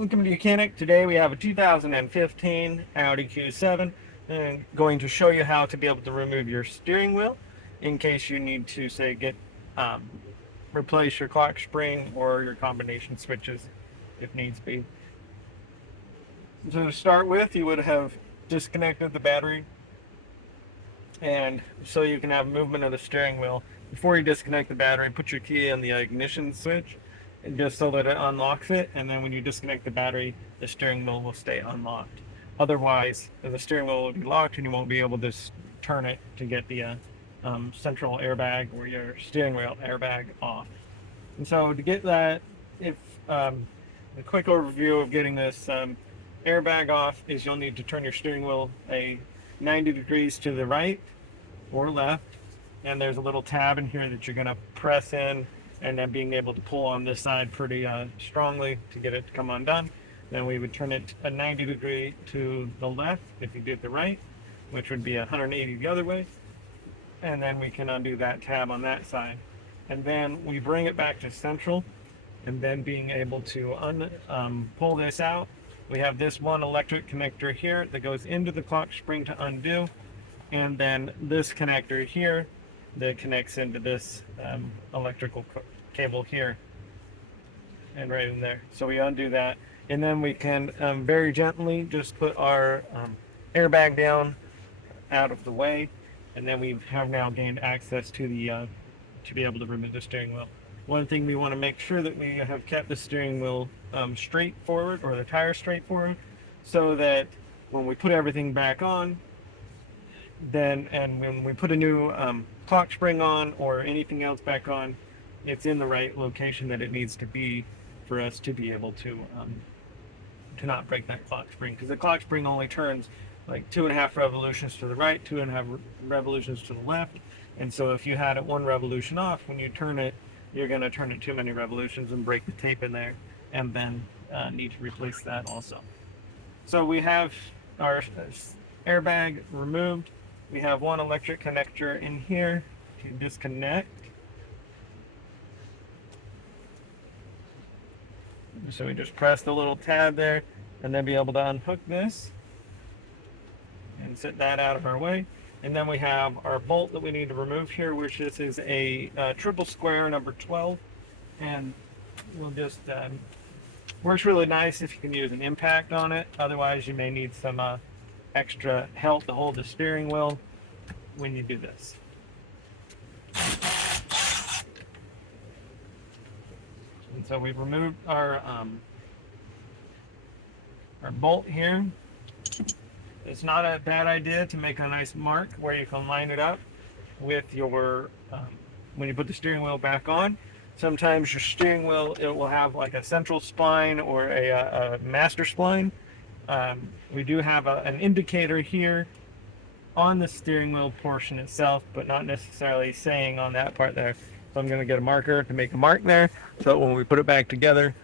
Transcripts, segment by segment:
Welcome to Mechanic. Today we have a 2015 Audi Q7 and going to show you how to be able to remove your steering wheel in case you need to, say, um, replace your clock spring or your combination switches if needs be. So to start with, you would have disconnected the battery, and so you can have movement of the steering wheel. Before you disconnect the battery, put your key in the ignition switch and just so that it unlocks it, and then when you disconnect the battery, the steering wheel will stay unlocked. Otherwise, the steering wheel will be locked and you won't be able to turn it to get the central airbag or your steering wheel airbag off. And so to get that, if a quick overview of getting this airbag off is you'll need to turn your steering wheel 90 degrees to the right or left, and there's a little tab in here that you're going to press in and then being able to pull on this side pretty strongly to get it to come undone. Then we would turn it a 90 degree to the left if you did the right, which would be 180 the other way, and then we can undo that tab on that side. And then we bring it back to central, and then being able to pull this out, we have this one electric connector here that goes into the clock spring to undo, and then this connector here that connects into this electrical cable here and right in there. So we undo that, and then we can very gently just put our airbag down out of the way, and then we have now gained access to the to be able to remove the steering wheel. One thing we want to make sure that we have kept the steering wheel straight forward, or the tire straight forward, so that when we put everything back on, and when we put a new clock spring on or anything else back on, it's in the right location that it needs to be for us to be able to not break that clock spring, because the clock spring only turns like 2.5 revolutions to the right, 2.5 revolutions to the left, and so if you had it one revolution off, when you turn it, you're going to turn it too many revolutions and break the tape in there, and then need to replace that also. So we have our airbag removed. We have one electric connector in here to disconnect. So we just press the little tab there and then be able to unhook this and set that out of our way. And then we have our bolt that we need to remove here, which this is a triple square number 12. And we'll just, works really nice if you can use an impact on it. Otherwise, you may need some extra help to hold the steering wheel when you do this. And so we've removed our bolt here. It's not a bad idea to make a nice mark where you can line it up with your when you put the steering wheel back on. Sometimes your steering wheel, it will have like a central spline or a master spline. We do have an indicator here on the steering wheel portion itself, but not necessarily saying on that part there. So I'm going to get a marker to make a mark there, so when we put it back together.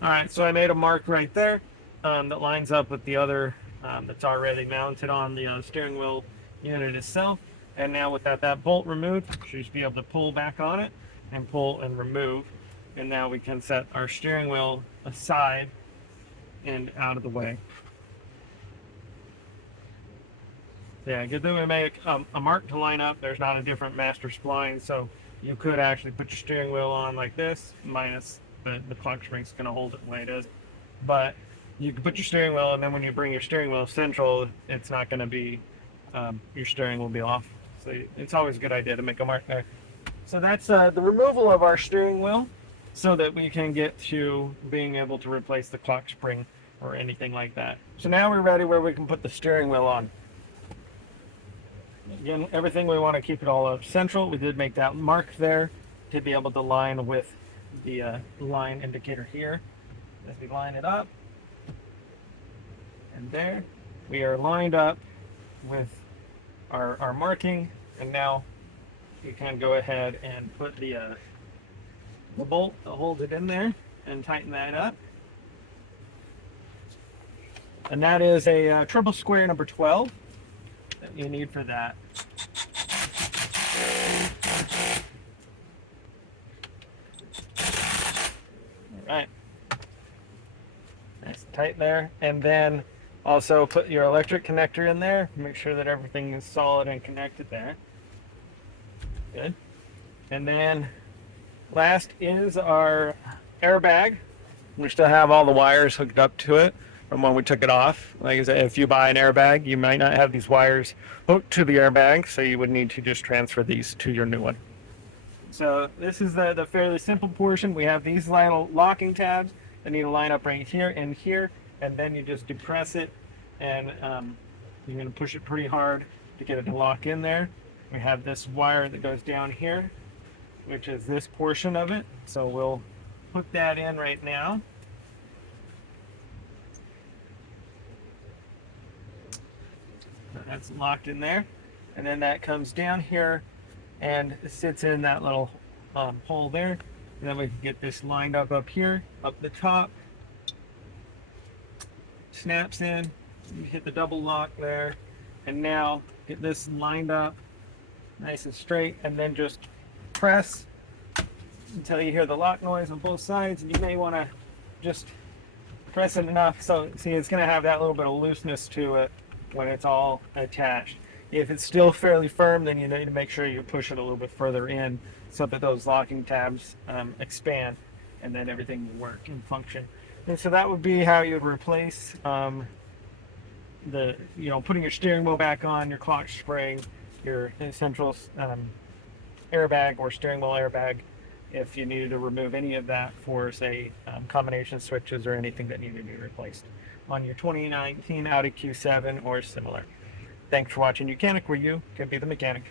All right, so I made a mark right there that lines up with the other that's already mounted on the steering wheel unit itself. And now with that bolt removed, you should be able to pull back on it and pull and remove. And now we can set our steering wheel aside and out of the way. Yeah, good thing we make a mark to line up. There's not a different master spline, so you could actually put your steering wheel on like this, minus the clock spring's going to hold it the way it is. But you can put your steering wheel, and then when you bring your steering wheel central, it's not going to be, your steering will be off. So it's always a good idea to make a mark there. So that's the removal of our steering wheel, so that we can get to being able to replace the clock spring or anything like that. So now we're ready where we can put the steering wheel on. Again, everything we want to keep it all up central. We did make that mark there to be able to line with the line indicator here. As we line it up, and there we are lined up with our marking, and now you can go ahead and put the bolt that holds it in there and tighten that up. And that is a triple square number 12 that you need for that. All right. tight there. And then also put your electric connector in there. Make sure that everything is solid and connected there. Good. And then last is our airbag. We still have all the wires hooked up to it from when we took it off. Like I said, if you buy an airbag, you might not have these wires hooked to the airbag, so you would need to just transfer these to your new one. So this is the fairly simple portion. We have these little locking tabs that need to line up right here and here, and then you just depress it, and you're going to push it pretty hard to get it to lock in there. We have this wire that goes down here, which is this portion of it. So we'll put that in right now. That's locked in there. And then that comes down here and sits in that little hole there. And then we can get this lined up here, up the top. Snaps in, you hit the double lock there. And now get this lined up nice and straight, and then just press until you hear the lock noise on both sides. And you may want to just press it enough so, see, it's going to have that little bit of looseness to it when it's all attached. If it's still fairly firm, then you need to make sure you push it a little bit further in so that those locking tabs expand, and then everything will work and function. And so that would be how you would replace putting your steering wheel back on, your clutch spring, your central airbag or steering wheel airbag, if you needed to remove any of that for, say, combination switches or anything that needed to be replaced on your 2019 Audi Q7 or similar. Thanks for watching Mechanic, where you can be the mechanic.